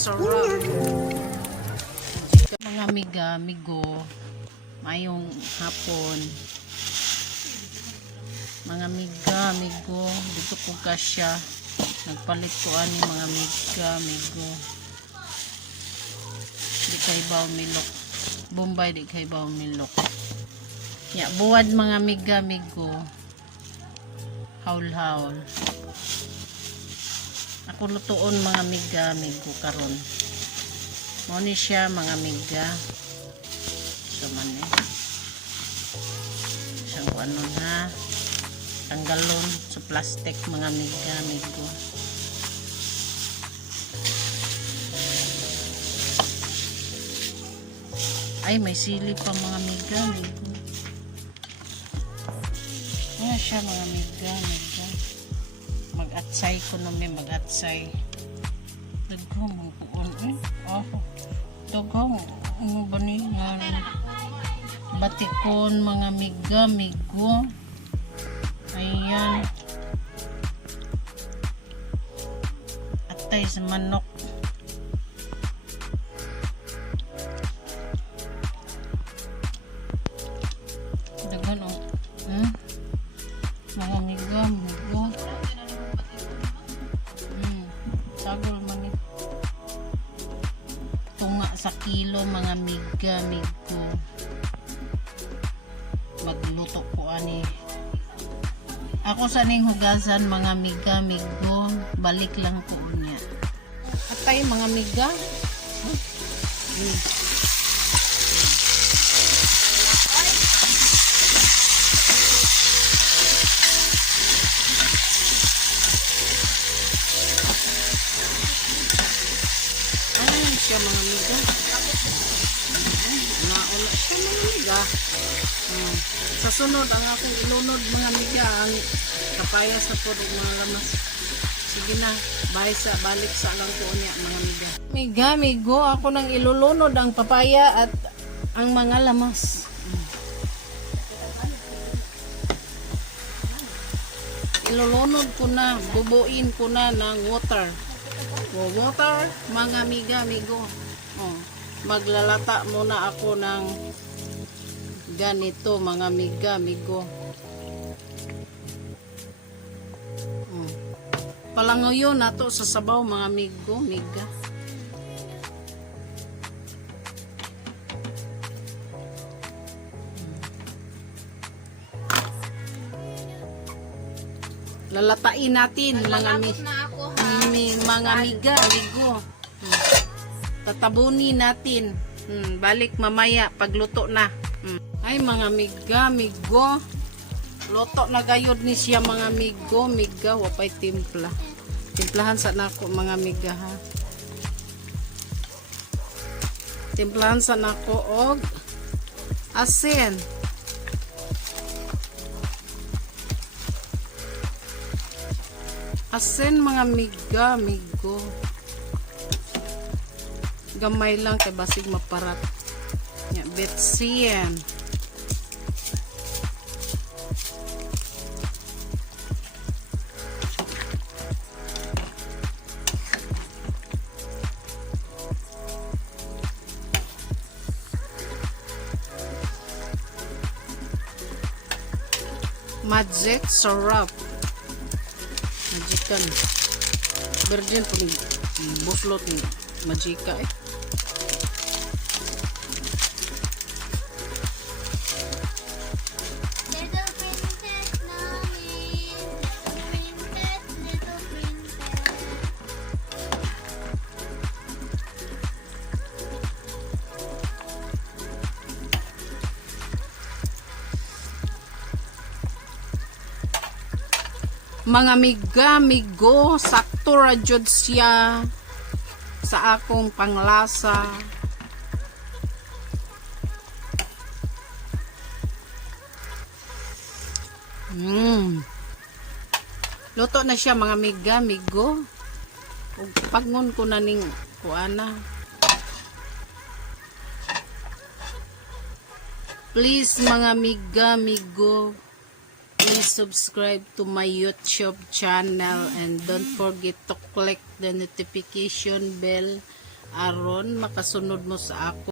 sarap. Mga amiga, amigo, mayong hapon. Mga amiga, amigo, dito po kasya. Nagpalit ko ani mga amiga, amigo. Di kay baw milok. Bombay di kay baw milok. Ya, buwad mga amiga, amigo. Haul-haul. Ako lutuon mga amiga, amigo karon. Mo ni siya mga amiga. So man eh. Siyang ano na. Tanggalon sa plastic mga amiga, amigo. Ay, may sili pa mga amiga, amigo. Ano siya mga amiga, amiga. Mag-atsay ko namin, mag-atsay. Daghang mong puon eh. Oh, daghang. Ano ba niya? Batikon mga amiga, amigo. Ayan. Atay sa manok. Dagan o. Mga amiga, amigo. Sagol man eh. Tunga sa kilo mga amiga, amigo. Magluto ko ani. Ako sa ning hugasan mga amiga, amigo. Balik lang po niya. Atay mga amiga. Ay, siya mga amiga. Naula siya mga amiga. Sa sunod ang akong ilunod mga amiga, ang kapayas na po mga lamas. Sige na, balik sa lang po niya mga amiga. Amiga, amigo, ako nang ilulunod ang papaya at ang mga lamas. Ilulunod ko na, bubuin ko na ng water. Water, mga amiga, amigo. Maglalata muna ako ng ganito mga amiga, amigo. Palangoyo nato sa sabaw mga amigo, amiga. Lalatain natin mga amiga, amigo. Tatabunin natin. Balik mamaya pagluto na. Ay mga amiga, amigo. Loto na gayod ni siya mga amigo, amiga. Wapay timpla. Timplahan sa nako mga amiga ha. Timplahan sa nako og asin. Asin mga amiga, amigo. Gamay lang kay basig maparat. Ya, betsin. Magic syrup. Magican. Virgin po ni buslot ni Magica eh. Mga amiga, amigo, sakto ra jud siya sa akong panglasa. Luto na siya mga amiga, amigo. Ug pagngon ko na ning kuana. Please mga amiga, amigo, please subscribe to my YouTube channel and don't forget to click the notification bell aron makasunod mo sa ako.